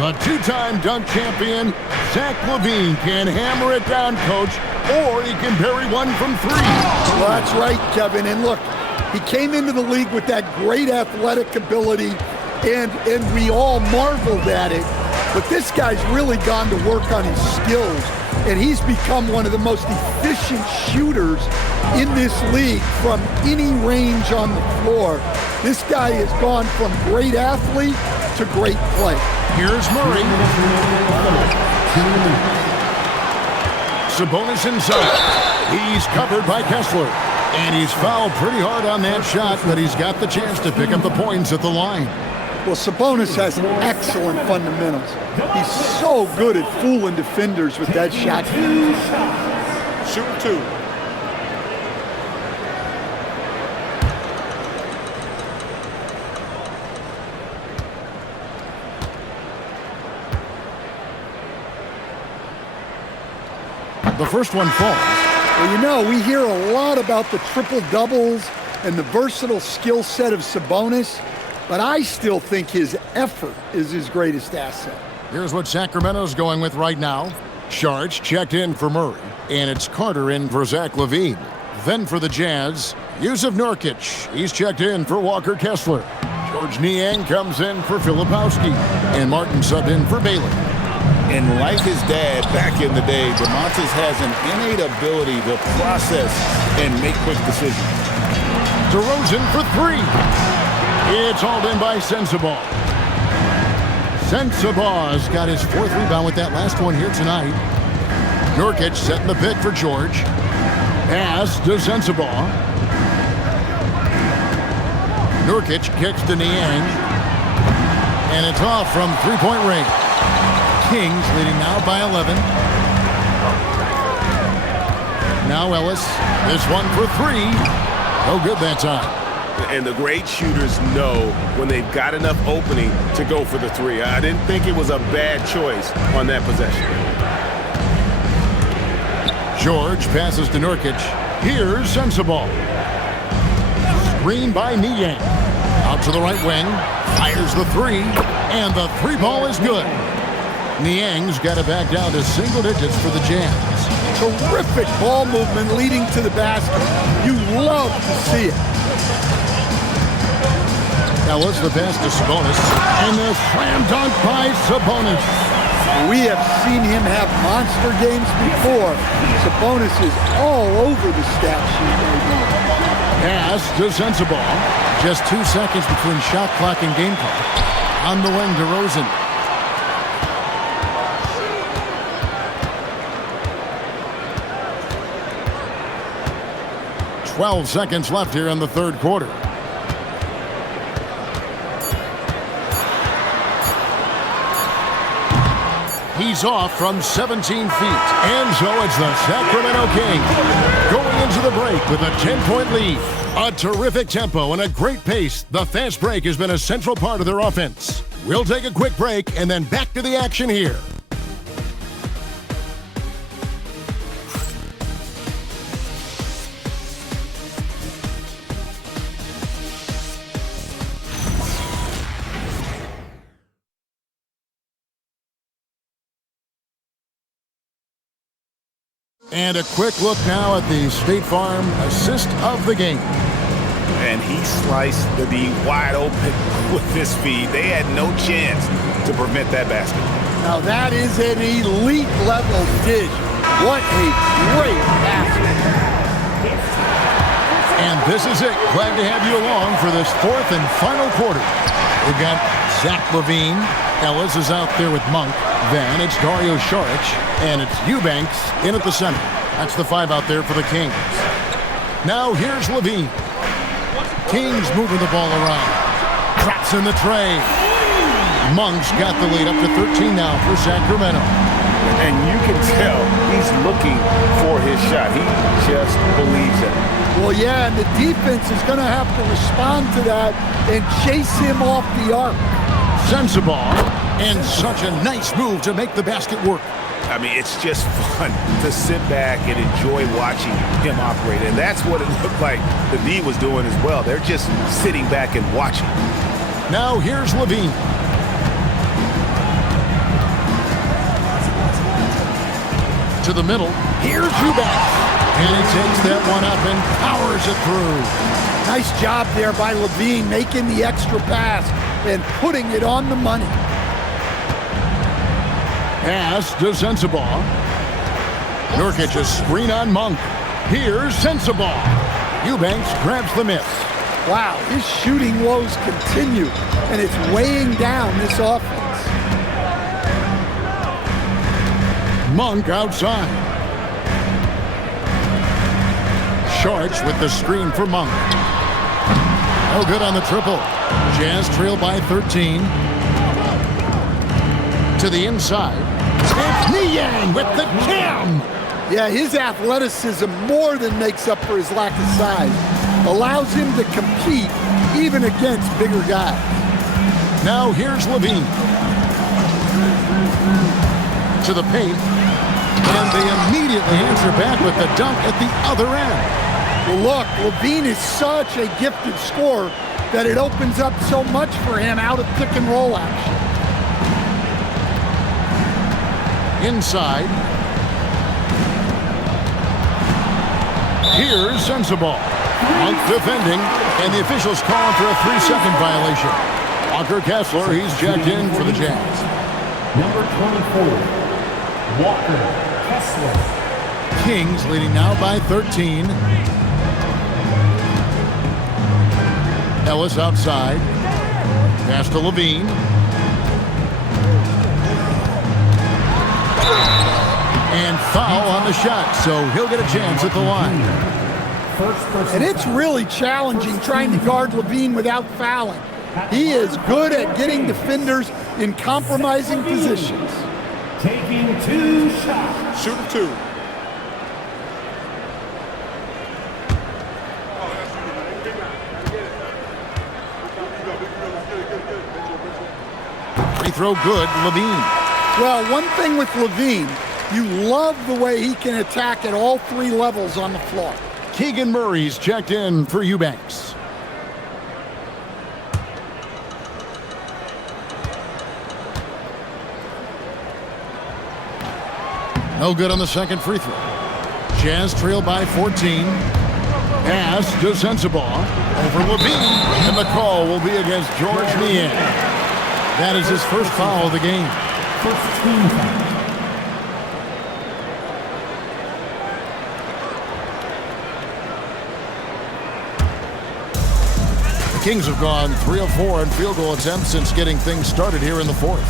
The two-time dunk champion, Zach LaVine, can hammer it down, Coach, or he can bury one from 3. Well, that's right, Kevin. And look, he came into the league with that great athletic ability, and we all marveled at it. But this guy's really gone to work on his skills, and he's become one of the most efficient shooters in this league from any range on the floor. This guy has gone from great athlete to great play. Here's Murray. Sabonis inside. He's covered by Kessler. And he's fouled pretty hard on that shot, but he's got the chance to pick up the points at the line. Well, Sabonis has excellent fundamentals. He's so good at fooling defenders with that shot. Shooting 2. The first one falls. Well, you know, we hear a lot about the triple-doubles and the versatile skill set of Sabonis, but I still think his effort is his greatest asset. Here's what Sacramento's going with right now. Sharch checked in for Murray, and it's Carter in for Zach LaVine. Then for the Jazz, Yusuf Nurkic. He's checked in for Walker Kessler. George Niang comes in for Filipowski, and Martin subbed in for Bailey. And like his dad back in the day, DeMontis has an innate ability to process and make quick decisions. DeRozan for 3. It's hauled in by Sensabaugh. Sensabaugh's got his 4th rebound with that last one here tonight. Nurkic setting the pick for George. Pass to Sensabaugh. Nurkic kicks to Niang. And it's off from three-point range. Kings leading now by 11. Now Ellis. This one for 3. No good that time. And the great shooters know when they've got enough opening to go for the 3. I didn't think it was a bad choice on that possession. George passes to Nurkic. Here's Sensabaugh. Screen by Niang. Out to the right wing. Fires the 3. And the 3 ball is good. Niang's got it back down to single digits for the Jazz. Terrific ball movement leading to the basket. You love to see it. Ellis the pass to Sabonis. And the slam dunk by Sabonis. We have seen him have monster games before. Sabonis is all over the stat sheet. Pass to Sensabaugh. Just 2 seconds between shot clock and game clock. On the wing, DeRozan. 12 seconds left here in the third quarter. He's off from 17 feet. And so it's the Sacramento Kings going into the break with a 10-point lead. A terrific tempo and a great pace. The fast break has been a central part of their offense. We'll take a quick break and then back to the action here. And a quick look now at the State Farm assist of the game. And he sliced the D wide open with this feed. They had no chance to prevent that basket. Now that is an elite level dish. What a great basket. And this is it. Glad to have you along for this fourth and final quarter. We've got Zach LaVine. Ellis is out there with Monk. Then it's Dario Saric. And it's Eubanks in at the center. That's the 5 out there for the Kings. Now here's LaVine. Kings moving the ball around. Drops in the tray. Monk's got the lead up to 13 now for Sacramento. And you can tell he's looking for his shot. He just believes it. Well, yeah, and the defense is going to have to respond to that and chase him off the arc. Sensabaugh, and such a nice move to make the basket work. I mean, it's just fun to sit back and enjoy watching him operate. And that's what it looked like the D was doing as well. They're just sitting back and watching. Now here's LaVine. To the middle. Here's Eubanks. And he takes that one up and powers it through. Nice job there by LaVine, making the extra pass and putting it on the money. Pass to Sensabaugh. Nurkic a screen on Monk. Here's Sensabaugh. Eubanks grabs the miss. Wow, his shooting woes continue, and it's weighing down this offense. Monk outside. Saric with the screen for Monk. No good on the triple. Jazz trail by 13. To the inside. It's Niang with the jam. Yeah, his athleticism more than makes up for his lack of size. Allows him to compete even against bigger guys. Now here's LaVine. To the paint. And they immediately answer back with the dunk at the other end. Well, look, LaVine is such a gifted scorer that it opens up so much for him out of pick and roll action. Inside. Here's Sensabaugh. Monk defending, and the officials calling for a 3-second violation. Walker Kessler, he's checked in for the Jazz. Number 24, Walker Kessler. Kings leading now by 13. Ellis outside. Pass to LaVine. And foul on the shot, so he'll get a chance at the line. And it's really challenging trying to guard LaVine without fouling. He is good at getting defenders in compromising positions. Taking 2 shots. Shooting 2. Free throw good, LaVine. Well, one thing with LaVine, you love the way he can attack at all 3 levels on the floor. Keegan Murray's checked in for Eubanks. No good on the second free throw. Jazz trail by 14. Pass to Sensabaugh. Over LaVine. And the call will be against George Niang. That is his first foul of the game. First team foul. The Kings have gone 3 of 4 in field goal attempts since getting things started here in the fourth.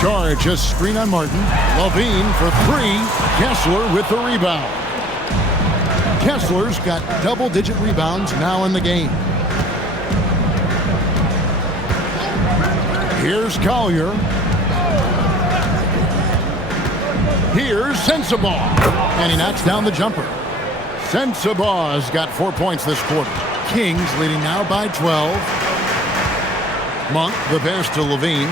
Saric just screen on Martin. LaVine for 3. Kessler with the rebound. Kessler's got double-digit rebounds now in the game. Here's Collier. Here's Sensabaugh. And he knocks down the jumper. Sensabaugh's got 4 points this quarter. Kings leading now by 12. Monk, the pass to LaVine.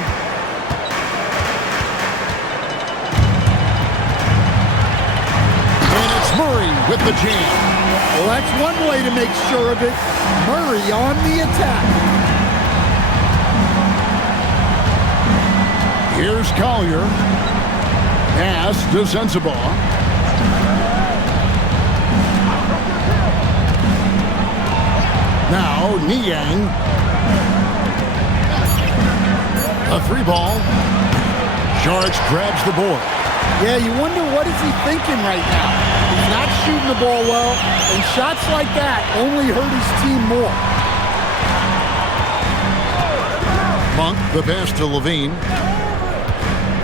And it's Murray with the jam. Well, that's one way to make sure of it. Murray on the attack. Here's Collier. Pass to Sensabaugh. Now, Niang. A 3-ball. Sharks grabs the board. Yeah, you wonder what is he thinking right now. He's not shooting the ball well, and shots like that only hurt his team more. Monk, the pass to Levine.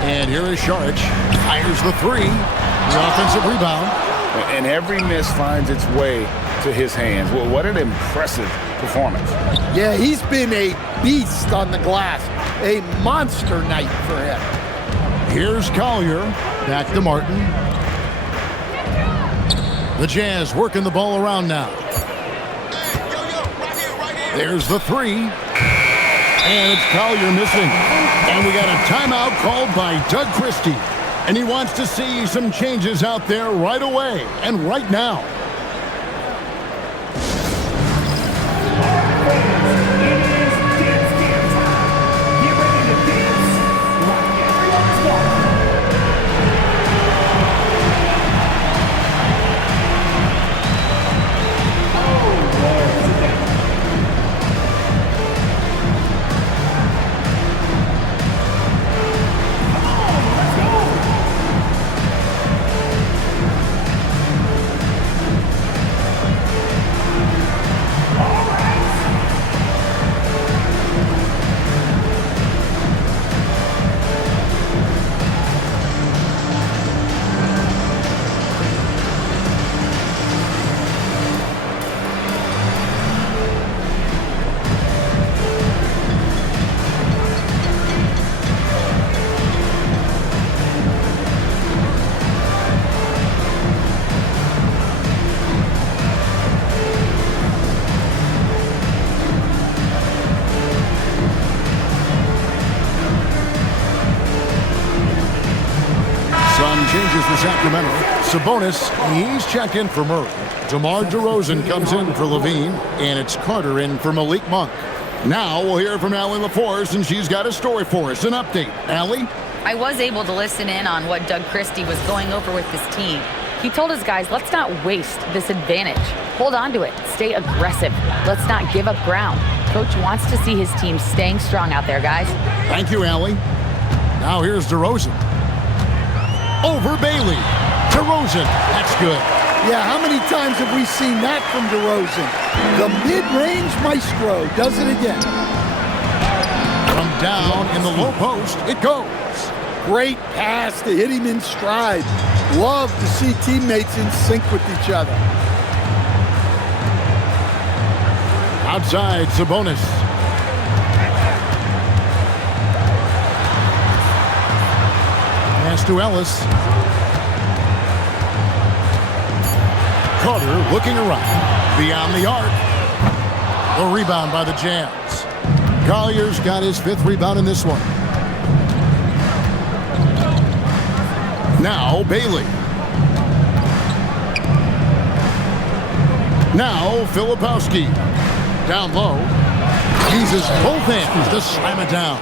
And here is Sharich. Fires the 3. The offensive rebound. And every miss finds its way to his hands. Well, what an impressive performance. Yeah, he's been a beast on the glass. A monster night for him. Here's Collier. Back to Martin. The Jazz working the ball around now. There's the 3. And it's Collier missing. And we got a timeout called by Doug Christie. And he wants to see some changes out there right away and right now. Changes for Sacramento. Sabonis, he's checked in for Murray. DeMar DeRozan comes in for Levine, and it's Carter in for Malik Monk. Now we'll hear from Allie LaForce, and she's got a story for us. An update. Allie? I was able to listen in on what Doug Christie was going over with his team. He told his guys, let's not waste this advantage. Hold on to it. Stay aggressive. Let's not give up ground. Coach wants to see his team staying strong out there, guys. Thank you, Allie. Now here's DeRozan. Over Bailey. DeRozan. That's good. Yeah, how many times have we seen that from DeRozan? The mid-range maestro does it again. From down in the low post, it goes. Great pass to hit him in stride. Love to see teammates in sync with each other. Outside, Sabonis. Pass to Ellis. Carter looking around. Beyond the arc. The rebound by the Jazz. Collier's got his 5th rebound in this one. Now Bailey. Now Filipowski. Down low. Uses both hands to slam it down.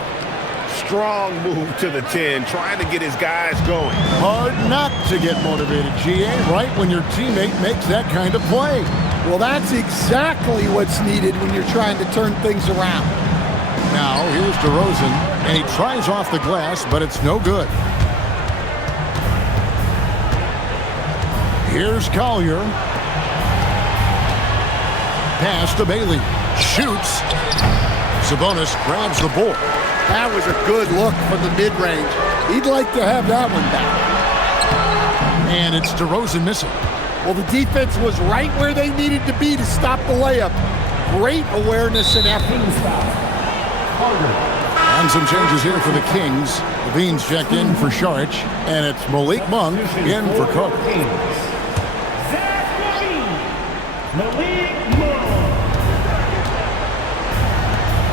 Strong move to the 10, trying to get his guys going. Hard not to get motivated, GA, right when your teammate makes that kind of play. Well, that's exactly what's needed when you're trying to turn things around. Now, here's DeRozan, and he tries off the glass, but it's no good. Here's Collier. Pass to Bailey. Shoots. Sabonis grabs the board. That was a good look from the mid-range. He'd like to have that one back. And it's DeRozan missing. Well, the defense was right where they needed to be to stop the layup. Great awareness and effort. And some changes here for the Kings. Levine's checked in for Sharich, and it's Malik Monk in for Carter.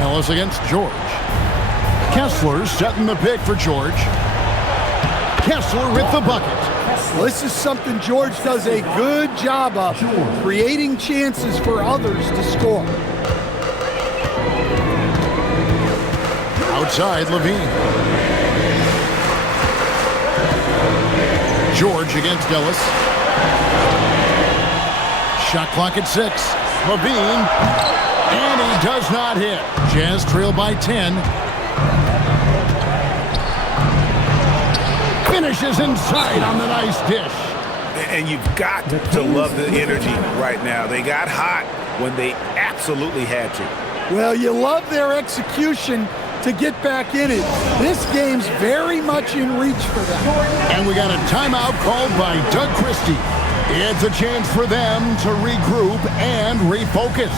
Ellis against George. Kessler setting the pick for George. Kessler with the bucket. Well, this is something George does a good job of, creating chances for others to score. Outside, Levine. George against Ellis. Shot clock at 6. Levine. And he does not hit. Jazz trail by 10. Finishes inside on the nice dish. And you've got to love the energy right now. They got hot when they absolutely had to. Well, you love their execution to get back in it. This game's very much in reach for them. And we got a timeout called by Doug Christie. It's a chance for them to regroup and refocus.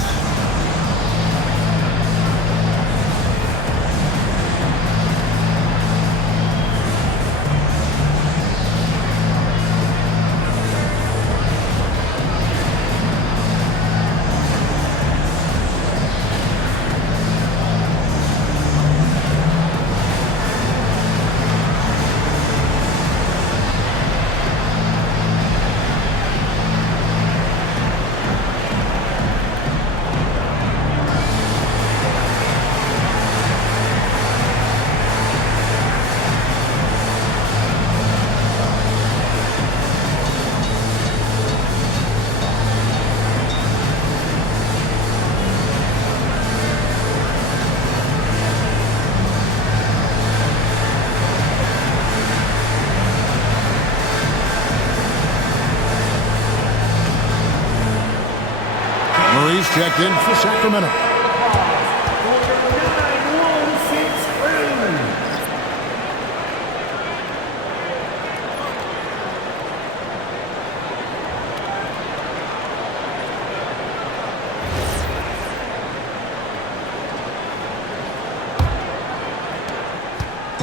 Murray's checked in for Sacramento.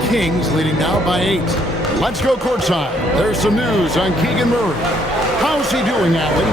Kings leading now by 8. Let's go courtside. There's some news on Keegan Murray. How's he doing, Allie?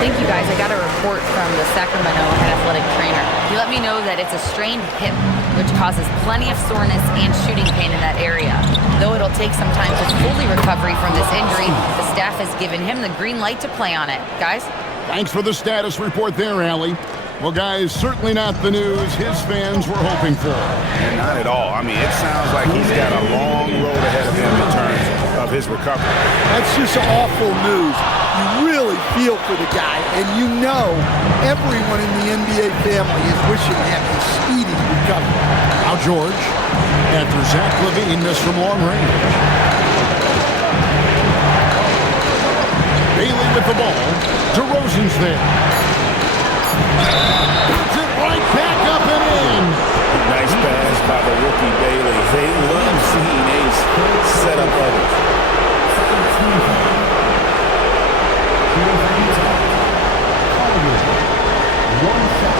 Thank you, guys. I got a report from the Sacramento head athletic trainer. He let me know that it's a strained hip, which causes plenty of soreness and shooting pain in that area. Though it'll take some time to fully recovery from this injury, the staff has given him the green light to play on it. Guys? Thanks for the status report there, Allie. Well, guys, certainly not the news his fans were hoping for. And not at all. I mean, it sounds like he's got a long road ahead of him in terms of his recovery. That's just awful news. You really feel for the guy, and you know everyone in the NBA family is wishing him a speedy recovery. Now George, after Zach LaVine missed from long range. Bailey with the ball. DeRozan's there. Puts it right back up and in. Nice pass by the rookie Bailey. They love seeing Ace set up others. One shot.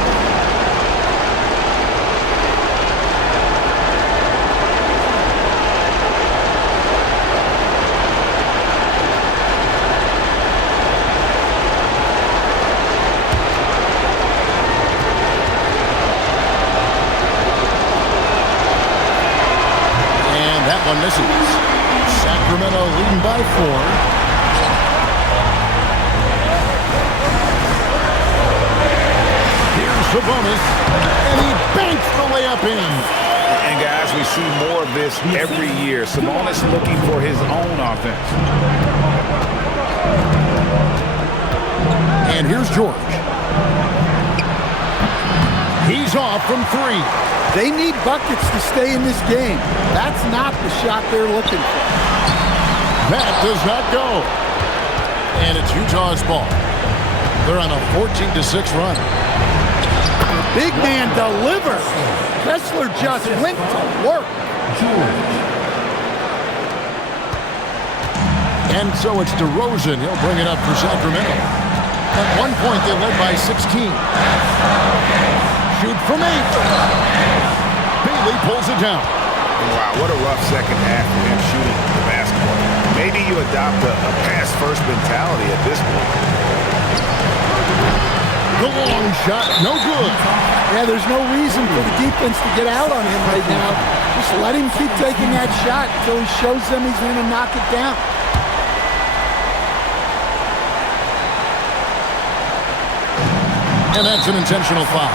One misses. Sacramento leading by 4. Here's the bonus, and he banks the layup in. And guys, we see more of this every year. Sabonis looking for his own offense. And here's George. He's off from 3. They need buckets to stay in this game. That's not the shot they're looking for. That does not go. And it's Utah's ball. They're on a 14-6 run. The big man delivers. Kessler just went to work. And so it's DeRozan. He'll bring it up for Sacramento. At one point, they led by 16. Shoot from 8. Bailey pulls it down. Wow, what a rough second half for him shooting the basketball. Maybe you adopt a pass-first mentality at this point. The long shot, no good. Yeah, there's no reason for the defense to get out on him right now. Just let him keep taking that shot until he shows them he's going to knock it down. And that's an intentional foul.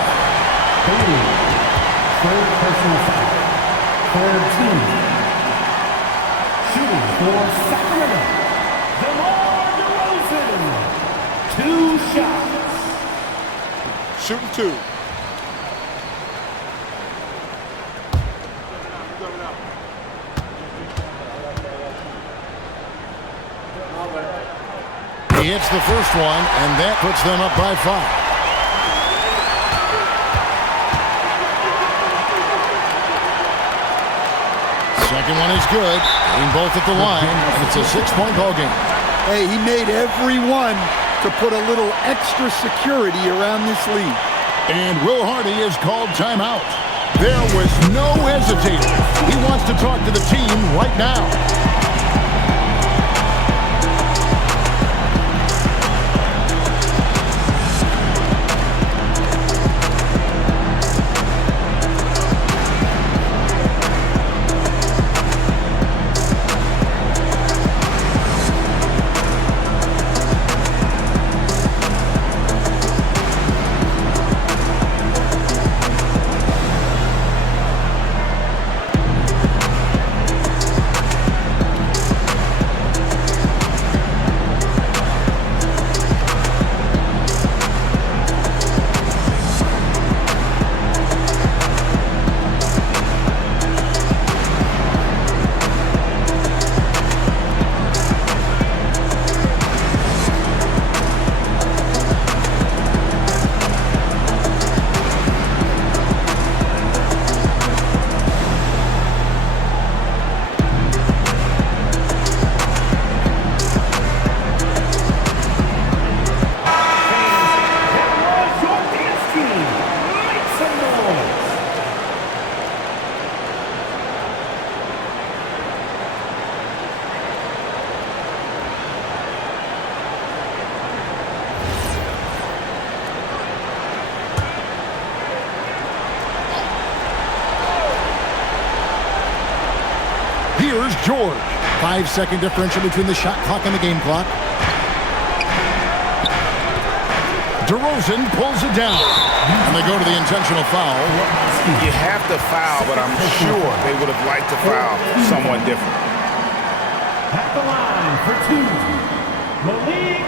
Third personal foul. Third team. Shooting for Sacramento. DeMar DeRozan. 2 shots. Shooting 2. hits the first one, and that puts them up by 5. Second one is good. Aim both at the line, and it's a 6-point ball game. Hey, he made every one to put a little extra security around this lead. And Will Hardy is called timeout. There was no hesitating. He wants to talk to the team right now. Here's George. 5-second differential between the shot clock and the game clock. DeRozan pulls it down. And they go to the intentional foul. You have to foul, but I'm sure they would have liked to foul someone different. At the line for 2, Malik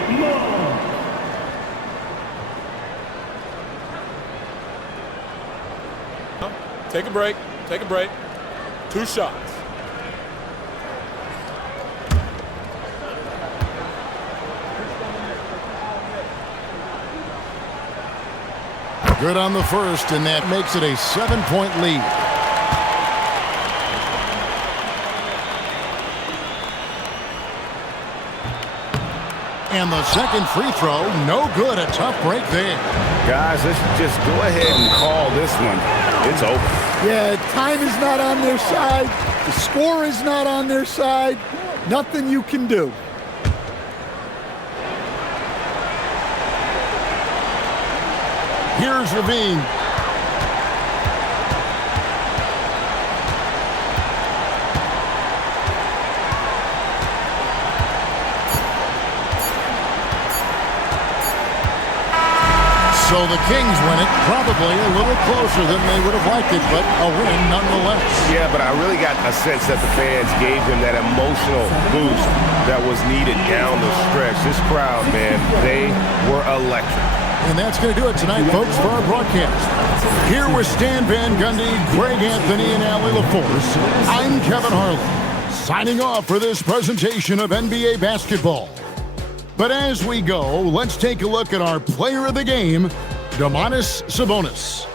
Monk. Take a break. Take a break. 2 shots. Good on the first, and that makes it a 7-point lead. And the second free throw, no good. A tough break there. Guys, let's just go ahead and call this one. It's over. Yeah, time is not on their side. The score is not on their side. Nothing you can do. Here's Levine. So the Kings win it, probably a little closer than they would have liked it, but a win nonetheless. Yeah, but I really got a sense that the fans gave them that emotional boost that was needed down the stretch. This crowd, man, they were electric. And that's going to do it tonight, folks, for our broadcast. Here with Stan Van Gundy, Greg Anthony, and Allie LaForce, I'm Kevin Harlan, signing off for this presentation of NBA basketball. But as we go, let's take a look at our player of the game, Domantas Sabonis.